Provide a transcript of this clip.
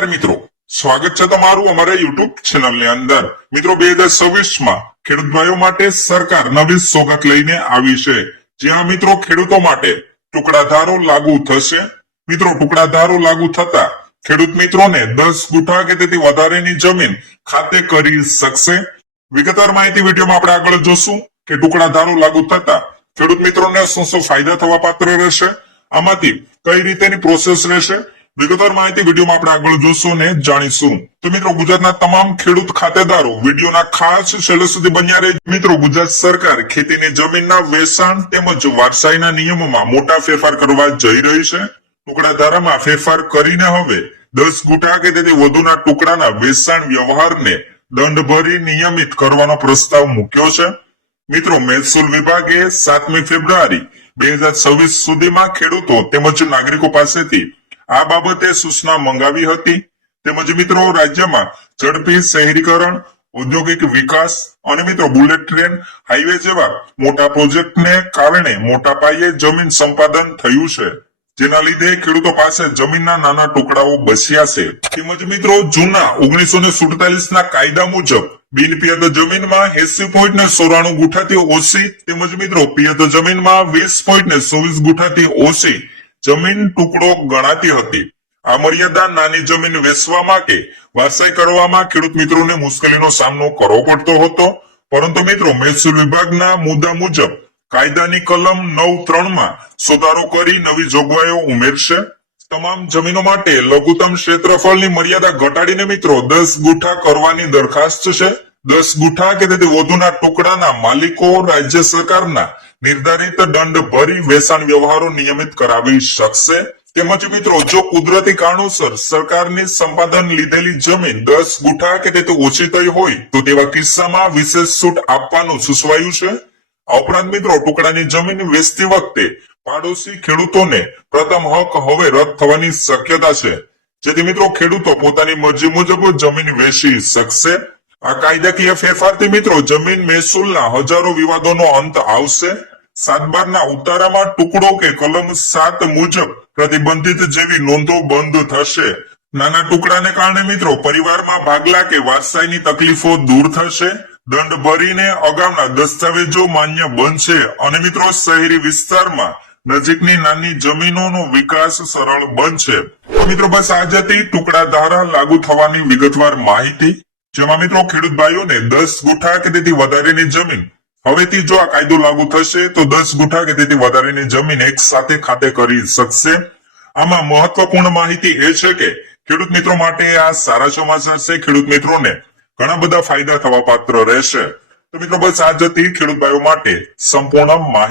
નમસ્કાર મિત્રો, સ્વાગત છે તમારું અમારા યુટ્યુબ ચેનલની અંદર। મિત્રો 2026 માં ખેડૂત ભાઈઓ માટે સરકાર નવી સોગાત લઈને આવી છે, જ્યાં મિત્રો ખેડૂતો માટે ટુકડાધારો લાગુ થશે। મિત્રો ટુકડાધારો લાગુ થતા ખેડૂત મિત્રોને 10 ગુઠા કે તેથી વધારેની જમીન ખાતે કરી શકશે। વિગતવાર માહિતી વિડીયોમાં આપણે આગળ જોશું કે ટુકડાધારો લાગુ થતા ખેડૂત મિત્રોને શું શું ફાયદા થવા પાત્ર રહેશે, આમાંથી કઈ રીતેની પ્રોસેસ રહેશે, વિગતવાર માહિતી વિડીયોમાં આપણે આગળ જોશું ને જાણીશું। તો મિત્રો ગુજરાતના તમામ ખેડૂત ખાતેદારો વિડીયોના ખાસ છેલ્લે સુધી બન્યા રહે। મિત્રો ગુજરાત સરકાર ખેતીની જમીનના વેચાણ તેમજ વારસાઈના નિયમોમાં મોટા ફેરફાર કરવા જઈ રહી છે। ટુકડાધારામાં ફેરફાર કરીને હવે 10 ગુઠા કે તેથી વધુના ટુકડાના વેચાણ વ્યવહારને દંડ ભરી નિયમિત કરવાનો પ્રસ્તાવ મૂક્યો છે। મિત્રો મહેસૂલ વિભાગે 7મી ફેબ્રુઆરી 2026 સુધીમાં ખેડૂતો તેમજ નાગરિકો પાસેથી આ બાબતે સૂચના મંગાવી હતી। તેમજ મિત્રો રાજ્યમાં ઝડપી શહેરીકરણ, ઔદ્યોગિક વિકાસ અને મિત્રો બુલેટ ટ્રેન, હાઈવે જેવા મોટા પ્રોજેક્ટને કારણે મોટા પાયે જમીન સંપાદન થયું છે, જેના લીધે ખેડૂતો પાસે જમીનના નાના ટુકડાઓ બચ્યા છે। તેમજ મિત્રો જૂના 1947 ના કાયદા મુજબ બિનપિયત જમીનમાં 80.94 ગુઠાથી ઓછી તેમજ મિત્રો પિયત જમીનમાં 20.24 ગુઠાથી ઓછી જમીન ટુકડો ગણાતી હતી। આ મર્યાદા નાની જમીન વેચવામાં કે વારસાઈ કરવામાં ખેડૂત મિત્રોને મુશ્કેલીનો સામનો કરવો પડતો હતો, પરંતુ મિત્રો મહેસૂલ વિભાગના મુદ્દા મુજબ કાયદાની કલમ 9(3) માં સુધારો કરી નવી જોગવાઈઓ ઉમેરશે। તમામ જમીનો માટે લઘુત્તમ ક્ષેત્રફળની મર્યાદા ઘટાડીને મિત્રો 10 ગુઠા કરવાની દરખાસ્ત છે। 10 ગુઠા કે તેથી વધુના ટુકડાના માલિકો રાજ્ય સરકારના નિર્ધારિત દંડ ભરી વેચાણ વ્યવહારો નિયમિત કરાવી શકશે। તેમજ મિત્રો જો કુદરતી કારણોસર સરકારની સંપાદન લીધેલી જમીન 10 ગુઠા કે તેથી ઓછી થઈ હોય તો તેવા કિસ્સામાં વિશેષ છૂટ આપવાનું સૂચવાયું છે। આ ઉપરાંત મિત્રો ટુકડાની જમીન વેચતી વખતે પાડોશી ખેડૂતોને પ્રથમ હક હવે રદ થવાની શક્યતા છે, જેથી મિત્રો ખેડૂતો પોતાની મરજી મુજબ જમીન વેચી શકશે। આ કાયદાકીય ફેરફારથી મિત્રો જમીન મહેસૂલના હજારો વિવાદોનો અંત આવશે। 7/12 ઉતારામાં ટુકડો કે કલમ 7 મુજબ પ્રતિબંધિત જેવી નોંધો બંધ થશે। નાના ટુકડાને કારણે મિત્રો પરિવારમાં ભાગલા કે વારસાઈની તકલીફો દૂર થશે। દંડ ભરીને અગાઉના દસ્તાવેજો માન્ય બનશે અને મિત્રો શહેરી વિસ્તારમાં નજીકની નાની જમીનોનો વિકાસ સરળ બનશે। તો મિત્રો બસ આજ હતી ટુકડા ધારા લાગુ થવાની વિગતવાર માહિતી, જેમાં મિત્રો ખેડૂત ભાઈઓને 10 ગુઠા કે તેથી વધારેની જમીન હવેથી જો આ કાયદો લાગુ થશે તો 10 ગુઠા કે તેથી વધારેની જમીન એક સાથે ખાતે કરી શકશે। આમાં મહત્વપૂર્ણ માહિતી એ છે કે ખેડૂત મિત્રો માટે આ સારા સમાચાર છે। ખેડૂત મિત્રોને ઘણા બધા ફાયદા થવા પાત્ર રહેશે। તો મિત્રો બસ આજ હતી ખેડૂત ભાઈઓ માટે સંપૂર્ણ માહિતી।